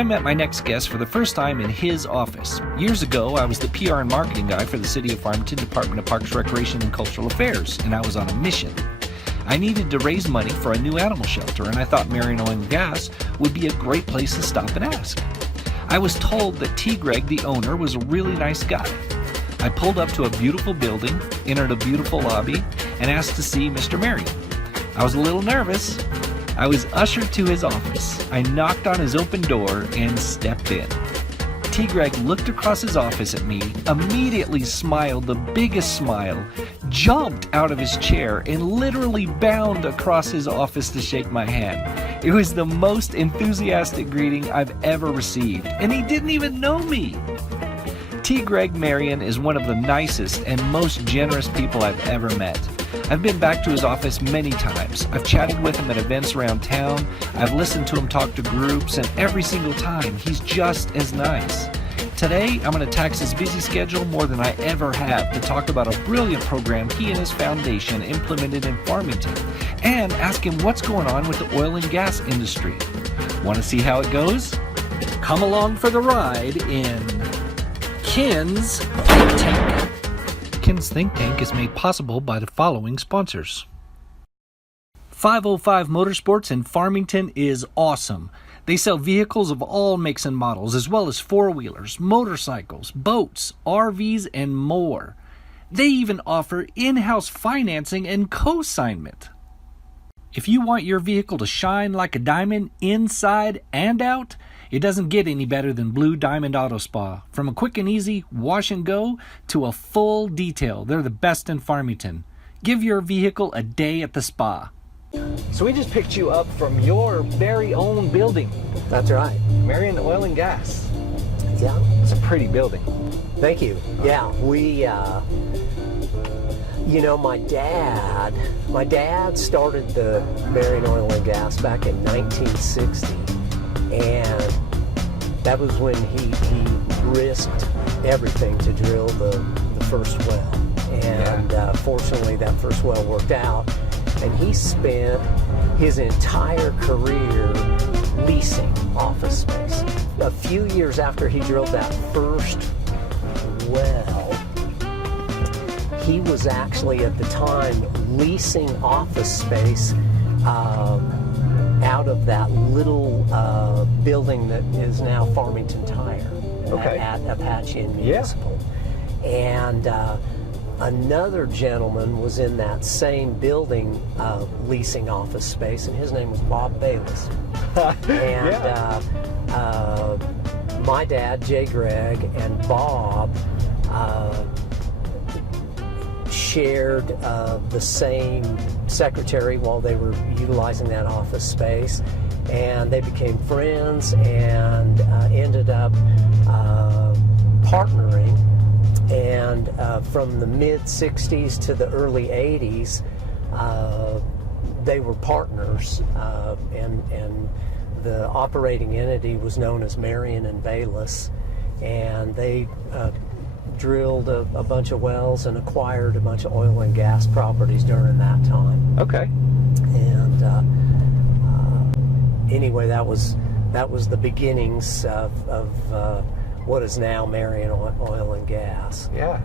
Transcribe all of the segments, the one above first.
I met my next guest for the first time in his office. Years ago, I was the PR and marketing guy for the City of Farmington Department of Parks, Recreation, and Cultural Affairs, and I was on a mission. I needed to raise money for a new animal shelter, and I thought Merrion Oil and Gas would be a great place to stop and ask. I was told that T. Greg, the owner, was a really nice guy. I pulled up to a beautiful building, entered a beautiful lobby, and asked to see Mr. Merrion. I was a little nervous. I was ushered to his office. I knocked on his open door and stepped in. T. Greg looked across his office at me, immediately smiled the biggest smile, jumped out of his chair, and literally bounded across his office to shake my hand. It was the most enthusiastic greeting I've ever received, and he didn't even know me. T. Greg Merrion is one of the nicest and most generous people I've ever met. I've been back to his office many times. I've chatted with him at events around town. I've listened to him talk to groups, and every single time, he's just as nice. Today, I'm going to tax his busy schedule more than I ever have to talk about a brilliant program he and his foundation implemented in Farmington, and ask him what's going on with the oil and gas industry. Want to see how it goes? Come along for the ride in Ken's Think Tank. Ken's Think Tank is made possible by the following sponsors. 505 Motorsports in Farmington is awesome. They sell vehicles of all makes and models, as well as four-wheelers, motorcycles, boats, RVs, and more. They even offer in-house financing and co-signment. If you want your vehicle to shine like a diamond inside and out, it doesn't get any better than Blue Diamond Auto Spa. From a quick and easy wash and go to a full detail, they're the best in Farmington. Give your vehicle a day at the spa. So we just picked you up from your very own building. That's right. Merrion Oil and Gas. Yeah. It's a pretty building. Thank you. Yeah, we, my dad started the Merrion Oil and Gas back in 1960. And that was when he risked everything to drill the first well. And fortunately, that first well worked out. And he spent his entire career leasing office space. A few years after he drilled that first well, he was actually at the time leasing office space out of that little building that is now Farmington Tire at Apache and Municipal. And another gentleman was in that same building leasing office space, and his name was Bob Bayless. And my dad, J. Greg, and Bob shared the same secretary while they were utilizing that office space, and they became friends and ended up partnering. And from the mid-'60s to the early '80s, they were partners, and the operating entity was known as Merrion and Bayless, and they drilled a bunch of wells and acquired a bunch of oil and gas properties during that time. Okay. And anyway, that was the beginnings of what is now Merrion Oil and Gas. Yeah.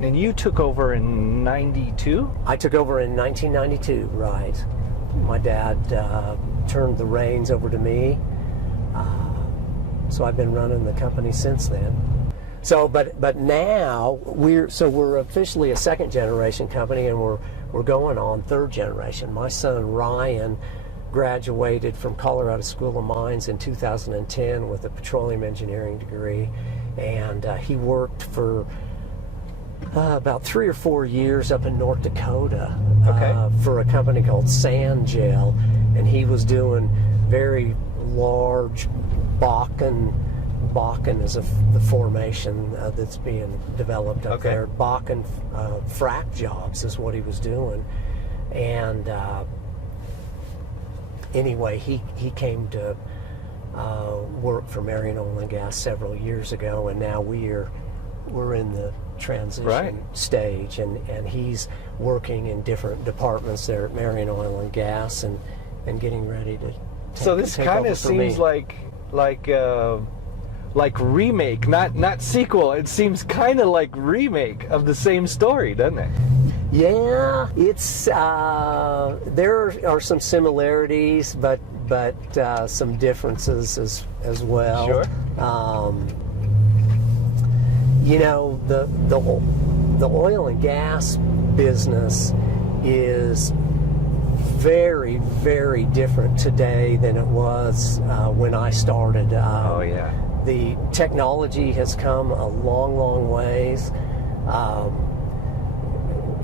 And you took over in 92? I took over in 1992, right. My dad turned the reins over to me, so I've been running the company since then. So, but now we're officially a second generation company, and we're going on third generation. My son Ryan graduated from Colorado School of Mines in 2010 with a petroleum engineering degree, and he worked for about 3 or 4 years up in North Dakota for a company called Sand Gel, and he was doing very large Bakken is the formation that's being developed up there. Bakken frac jobs is what he was doing, and anyway, he came to work for Merrion Oil and Gas several years ago, and now we're in the transition stage, and he's working in different departments there at Merrion Oil and Gas, and getting ready to so this kind of seems like remake, not sequel. It seems kind of like remake of the same story, doesn't it? Yeah, it's there are some similarities, but some differences as well. Sure. You know, the oil and gas business is very, very different today than it was when I started. Oh yeah. The technology has come a long, long ways.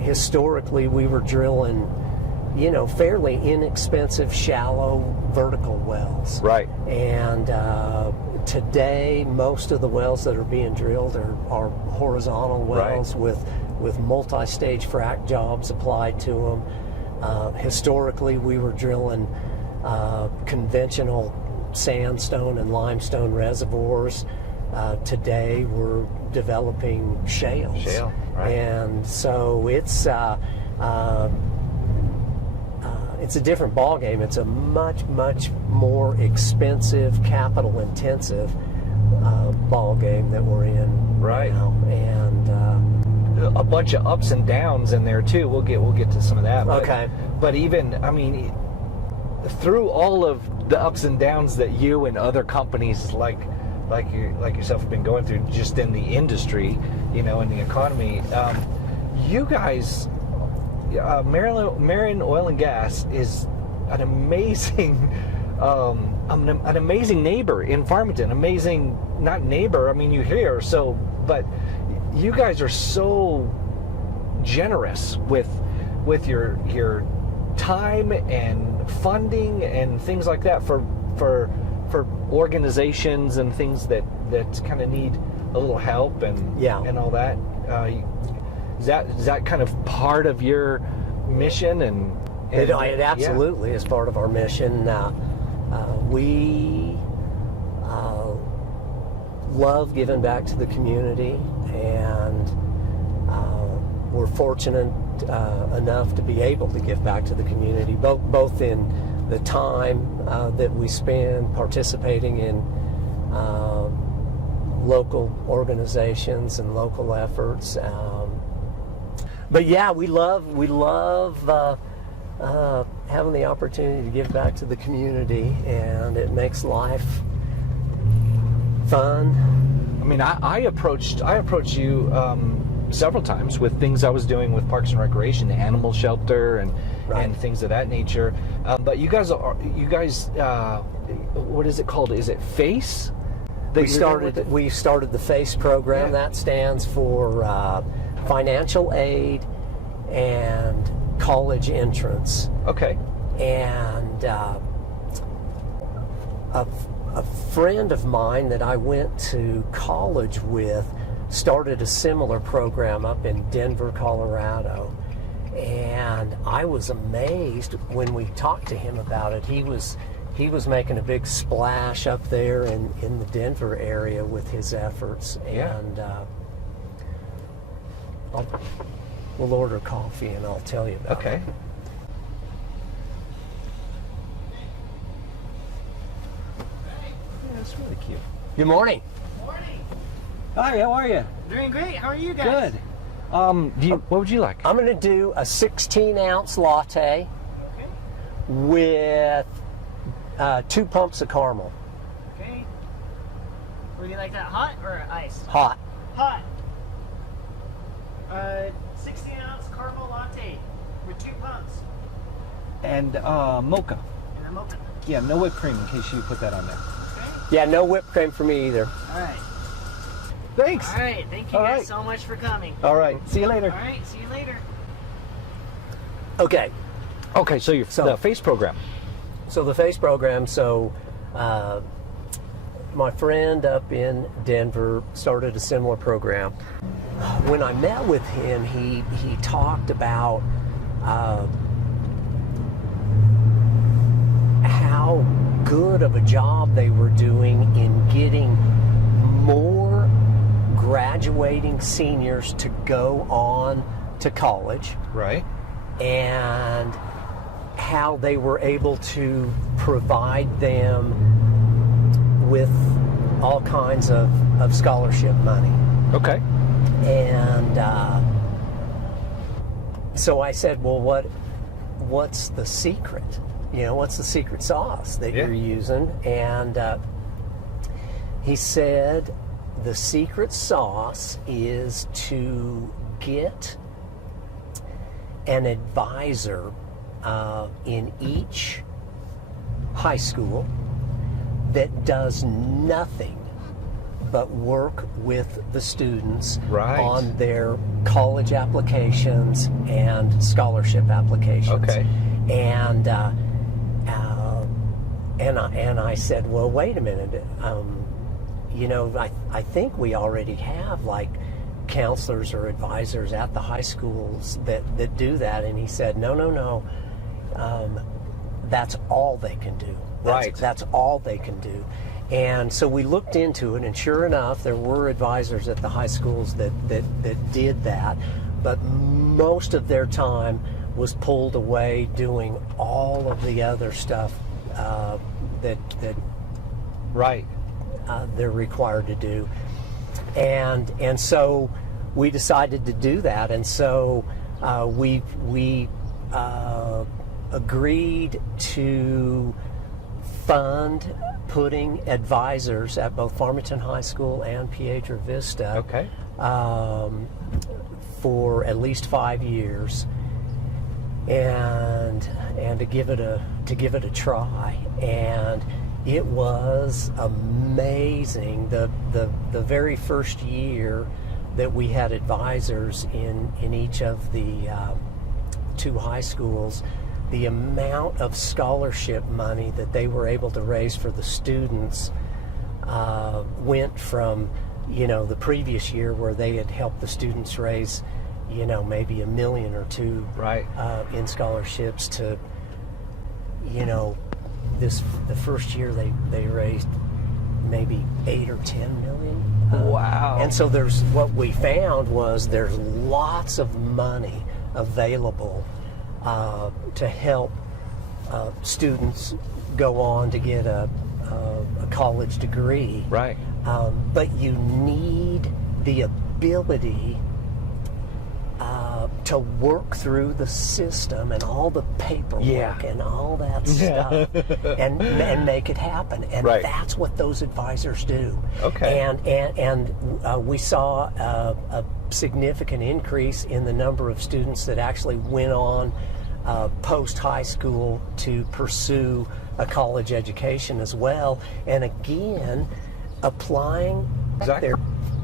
Historically, we were drilling, you know, fairly inexpensive, shallow, vertical wells. Right. And today, most of the wells that are being drilled are horizontal wells with multi-stage frac jobs applied to them. Historically, we were drilling conventional sandstone and limestone reservoirs. Today, we're developing shales. Shale, right. And so it's a different ballgame. It's a much, much more expensive, capital-intensive ballgame that we're in Right. now. And A bunch of ups and downs in there too. We'll get to some of that. Okay. But even, I mean, through all of the ups and downs that you and other companies like yourself have been going through, just in the industry, you know, in the economy, you guys, Merrion Oil and Gas is an amazing, an amazing neighbor in Farmington. Amazing, not neighbor. I mean, you hear so, but you guys are so generous with your time and funding and things like that for organizations and things that kind of need a little help and all that. Is that kind of part of your mission? And it absolutely is part of our mission. We love giving back to the community, and we're fortunate enough to be able to give back to the community, both in the time that we spend participating in local organizations and local efforts. But yeah, we love having the opportunity to give back to the community, and it makes life fun. I mean, I approached you several times with things I was doing with Parks and Recreation, the animal shelter, and things of that nature. But you guys, what is it called? Is it FACE? We started the FACE program. Yeah. That stands for financial aid and college entrance. Okay. And a friend of mine that I went to college with started a similar program up in Denver, Colorado. And I was amazed when we talked to him about it. He was making a big splash up there in the Denver area with his efforts. Yeah. And we'll order coffee and I'll tell you about it. Okay. Yeah, that's really cute. Good morning. Morning. Hi, how are you? Doing great. How are you guys? Good. What would you like? I'm going to do a 16-ounce latte with 2 pumps of caramel. Okay. Would you like that hot or iced? Hot. Hot. 16-ounce caramel latte with 2 pumps And mocha. and a mocha. Yeah, no whipped cream in case you put that on there. Okay. Yeah, no whipped cream for me either. All right. Thanks. All right. Thank you All guys right. so much for coming. All right. See you later. All right. See you later. Okay. Okay, so the FACE program. So the FACE program, my friend up in Denver started a similar program. When I met with him, he talked about how good of a job they were doing in getting more graduating seniors to go on to college. Right. And how they were able to provide them with all kinds of scholarship money. Okay. And so I said, well, what's the secret? What's the secret sauce that you're using? And he said, the secret sauce is to get an advisor in each high school that does nothing but work with the students on their college applications and scholarship applications. Okay. And I said, well, wait a minute. I think we already have like counselors or advisors at the high schools that do that. And he said, no. That's all they can do. That's all they can do. And so we looked into it, and sure enough, there were advisors at the high schools that did that, but most of their time was pulled away doing all of the other stuff that they're required to do. And so we decided to do that, and so we agreed to fund putting advisors at both Farmington High School and Piedra Vista for at least 5 years, and to give it a try. And it was amazing. The very first year that we had advisors in each of the 2 high schools, the amount of scholarship money that they were able to raise for the students went from, the previous year where they had helped the students raise, maybe $1 million or $2 million in scholarships to, the first year they raised maybe $8 or $10 million. Wow. And so what we found was there's lots of money available to help students go on to get a college degree. Right. But you need the ability to work through the system and all the paperwork and all that stuff and make it happen. And that's what those advisors do. Okay. And we saw a significant increase in the number of students that actually went on post-high school to pursue a college education as well. And again, applying there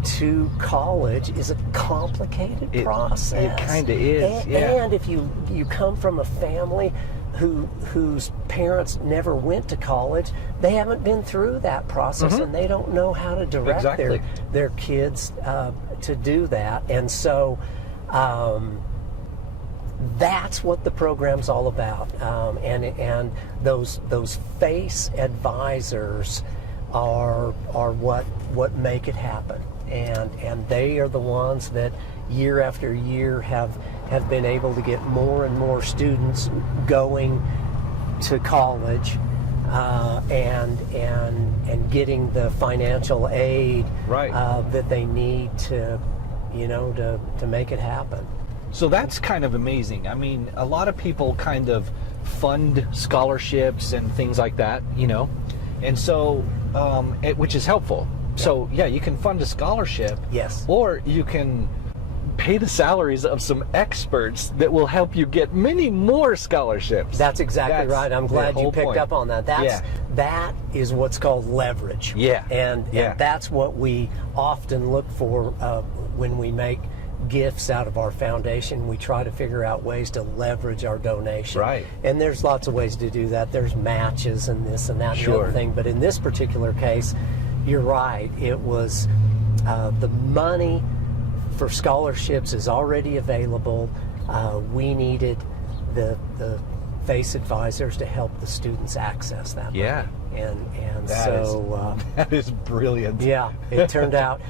to college is a complicated process. It kind of is, And if you come from a family whose parents never went to college, they haven't been through that process, and they don't know how to direct their kids to do that. And so that's what the program's all about. And those FACE advisors are what make it happen. And they are the ones that year after year have been able to get more and more students going to college and getting the financial aid that they need to make it happen. So that's kind of amazing. I mean, a lot of people kind of fund scholarships and things like that, and so which is helpful. So you can fund a scholarship. Yes. Or you can pay the salaries of some experts that will help you get many more scholarships. That's exactly right. I'm glad you picked up on that. That is what's called leverage. And that's what we often look for when we make gifts out of our foundation. We try to figure out ways to leverage our donation. Right. And there's lots of ways to do that. There's matches and this and that and the other thing. But in this particular case, you're right. It was the money for scholarships is already available. We needed the FACE advisors to help the students access that money. And that is brilliant. Yeah, it turned out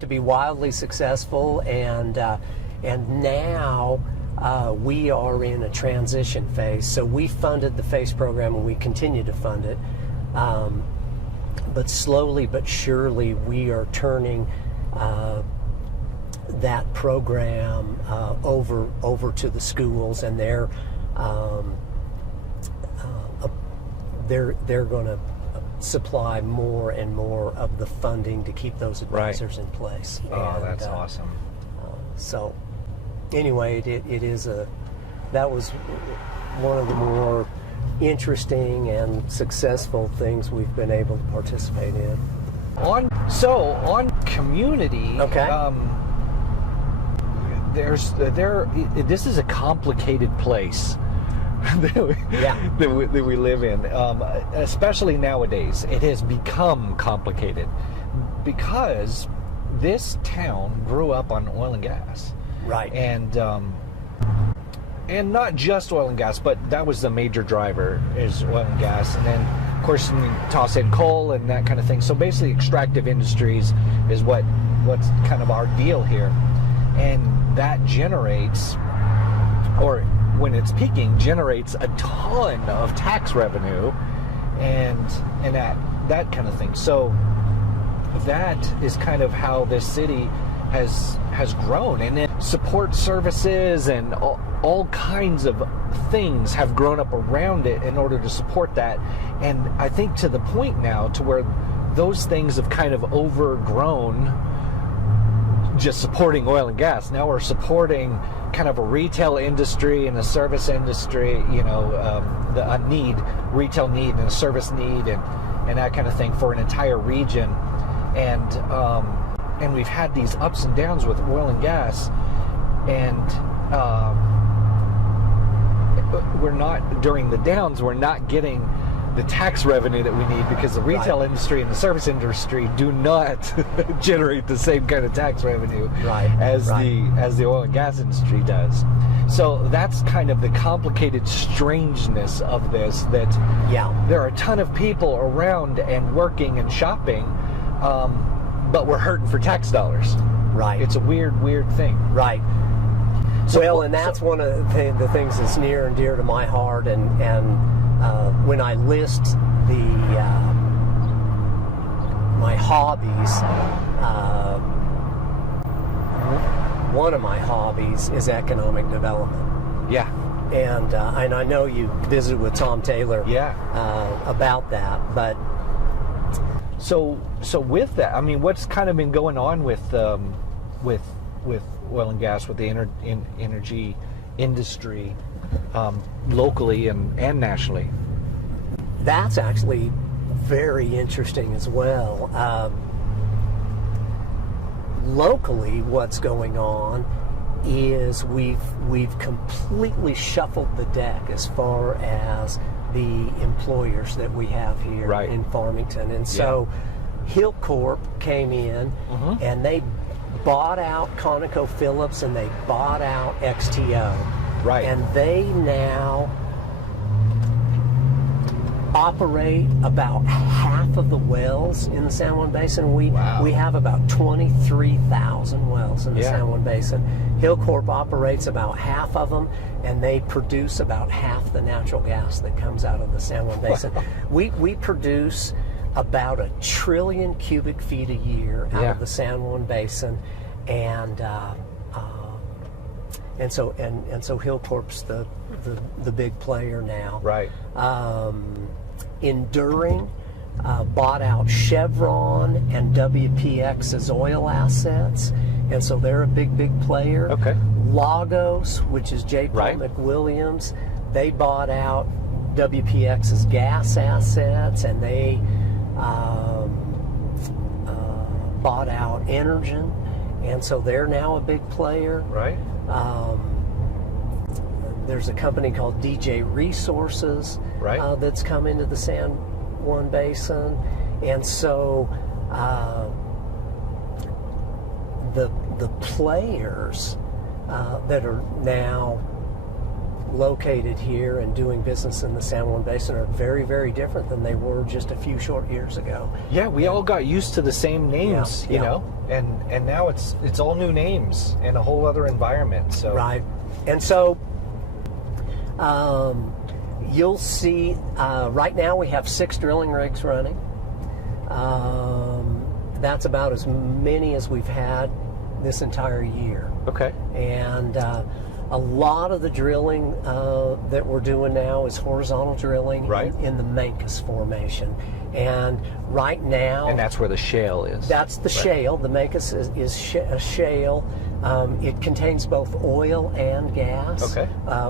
to be wildly successful, and now we are in a transition phase. So we funded the FACE program, and we continue to fund it. but slowly but surely we are turning that program over to the schools, and they're going to supply more and more of the funding to keep those advisors in place. Oh, that's awesome. So anyway, that was one of the more interesting and successful things we've been able to participate in. On community, okay. This is a complicated place that we live in, especially nowadays. It has become complicated because this town grew up on oil and gas, right? And not just oil and gas, but that was the major driver, is oil and gas. And then, of course, you toss in coal and that kind of thing. So basically, extractive industries is what's kind of our deal here. And that generates, or when it's peaking, generates a ton of tax revenue and that kind of thing. So that is kind of how this city has grown, and then support services and all kinds of things have grown up around it in order to support that. And I think to the point now to where those things have kind of overgrown just supporting oil and gas. Now we're supporting kind of a retail industry and a service industry, a retail need and a service need and that kind of thing for an entire region. And we've had these ups and downs with oil and gas, and during the downs, we're not getting the tax revenue that we need because the retail industry and the service industry do not generate the same kind of tax revenue as the oil and gas industry does. So that's kind of the complicated strangeness of this, that there are a ton of people around and working and shopping, but we're hurting for tax dollars. Right. It's a weird thing. Right. And that's one of the things that's near and dear to my heart. And when I list my hobbies, one of my hobbies is economic development. Yeah. And I know you visited with Tom Taylor about that, but so with that, I mean, what's kind of been going on with oil and gas, with the energy industry, locally and nationally? That's actually very interesting as well. Locally, what's going on is we've completely shuffled the deck as far as the employers that we have here in Farmington. And so Hillcorp came in and they bought out ConocoPhillips and they bought out XTO. Right. And they now operate about half of the wells in the San Juan Basin. We have about 23,000 wells in the San Juan Basin. Hillcorp operates about half of them, and they produce about half the natural gas that comes out of the San Juan Basin. We produce about 1 trillion cubic feet a year out of the San Juan Basin, and so Hillcorp's the big player now. Right. Enduring bought out Chevron and WPX's oil assets, and so they're a big player. Okay. Lagos, which is J. Paul McWilliams, they bought out WPX's gas assets, and they bought out Energen, and so they're now a big player. Right. There's a company called DJ Resources that's come into the San Juan Basin, and so the players that are now located here and doing business in the San Juan Basin are very, very different than they were just a few short years ago. Yeah, we all got used to the same names, you know, and now it's all new names and a whole other environment. So and so you'll see right now we have 6 drilling rigs running. That's about as many as we've had this entire year. Okay. And a lot of the drilling that we're doing now is horizontal drilling Right. in the Mancus Formation. And right now... And that's where the shale is. That's the shale. The Mancus is a shale. It contains both oil and gas. Okay.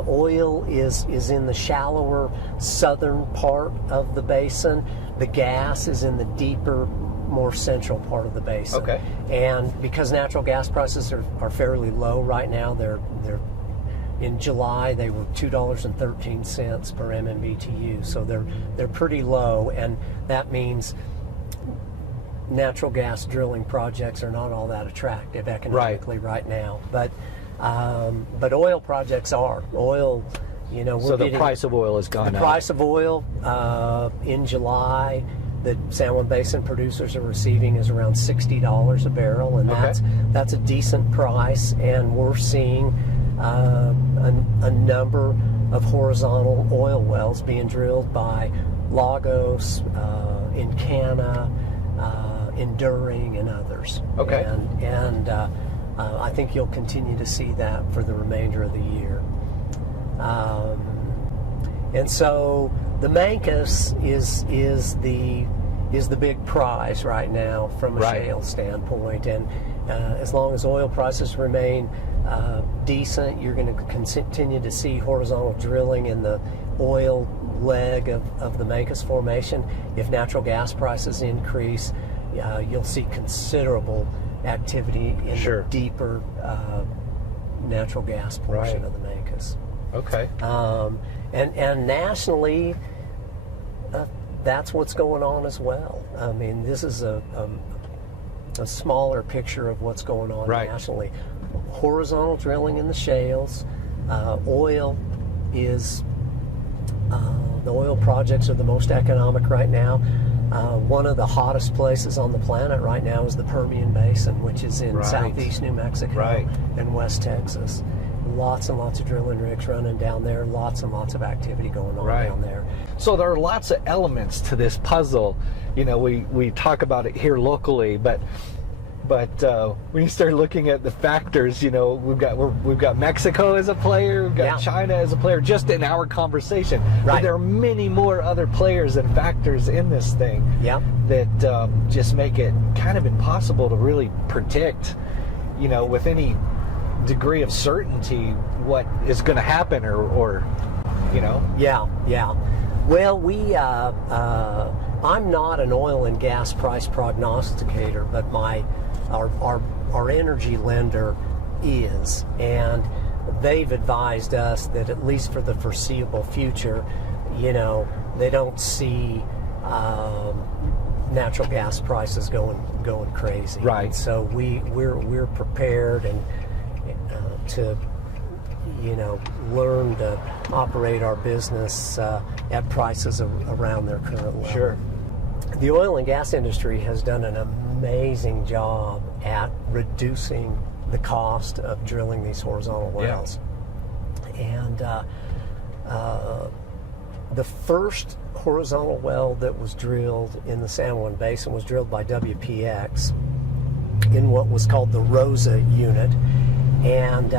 Oil is in the shallower southern part of the basin. The gas is in the deeper, more central part of the basin. Okay. And because natural gas prices are fairly low right now, they're in July they were $2.13 per MMBTU, so they're pretty low, and that means natural gas drilling projects are not all that attractive economically right now. But oil projects are. Oil, you know, So the price of oil has gone up. The price of oil in July that San Juan Basin producers are receiving is around $60 a barrel, and that's a decent price. And we're seeing a number of horizontal oil wells being drilled by Lagos, Encana, Enduring, and others. Okay. And I think you'll continue to see that for the remainder of the year. And so the Mancus is the big prize right now from a shale standpoint, and as long as oil prices remain decent, you're going to continue to see horizontal drilling in the oil leg of the Mancus Formation. If natural gas prices increase, you'll see considerable activity in the deeper natural gas portion of the Mancus. Okay. And nationally, that's what's going on as well. I mean, this is a smaller picture of what's going on nationally. Horizontal drilling in the shales. Oil is, the oil projects are the most economic right now. One of the hottest places on the planet right now is the Permian Basin, which is in southeast New Mexico and West Texas. Lots and lots of drilling rigs running down there, lots and lots of activity going on down there. So there are lots of elements to this puzzle. You know, we talk about it here locally, but when you start looking at the factors, you know, we've got Mexico as a player, we've got China as a player, just in our conversation. But there are many more other players and factors in this thing that just make it kind of impossible to really predict, you know, with any degree of certainty what is going to happen or you know. Well, I'm not an oil and gas price prognosticator, but our energy lender is, and they've advised us that at least for the foreseeable future, you know, they don't see natural gas prices going crazy. And so we're prepared and to, you know, learn to operate our business at prices around their current level. The oil and gas industry has done an amazing job at reducing the cost of drilling these horizontal wells. And the first horizontal well that was drilled in the San Juan Basin was drilled by WPX in what was called the Rosa unit. And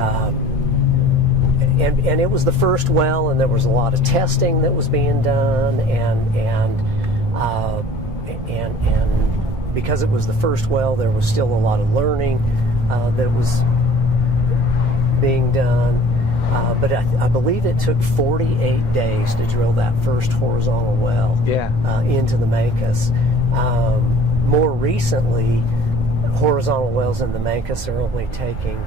it was the first well, and there was a lot of testing that was being done, and because it was the first well, there was still a lot of learning that was being done. But I believe it took 48 days to drill that first horizontal well into the Mancus. More recently, horizontal wells in the Mancus are only taking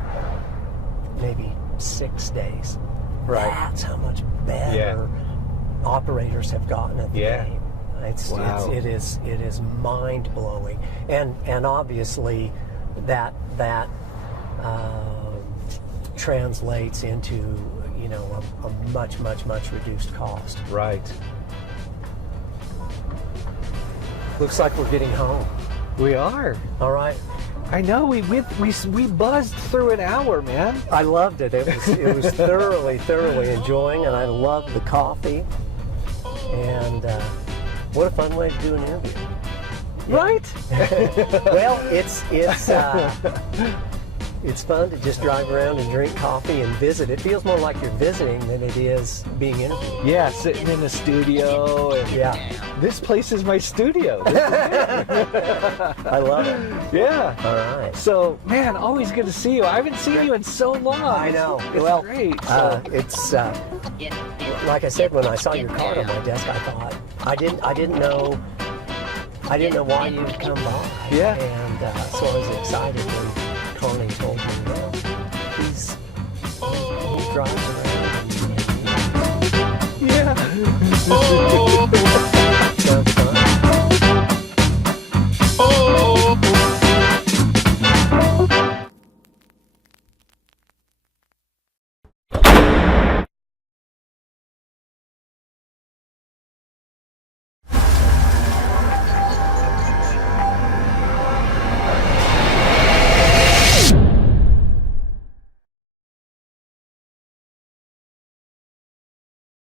maybe 6 days. That's how much better operators have gotten at the game. It is mind blowing, and obviously that translates into, you know, a much reduced cost. Looks like we're getting home. We are. All right. I know, we buzzed through an hour, man. I loved it. It was thoroughly enjoying, and I loved the coffee. And what a fun way to do an interview. Right? Well, it's fun to just drive around and drink coffee and visit. It feels more like you're visiting than it is being interviewed. Yeah, sitting in the studio. And Yeah, this place is my studio. I love it. Yeah. All right. So, man, always good to see you. I haven't seen you in so long. I know. It's Well, great. It's like I said, when I saw your card on my desk, I thought I didn't know why you'd come by. Yeah. And so I was excited when Connie told me he drives around. Yeah.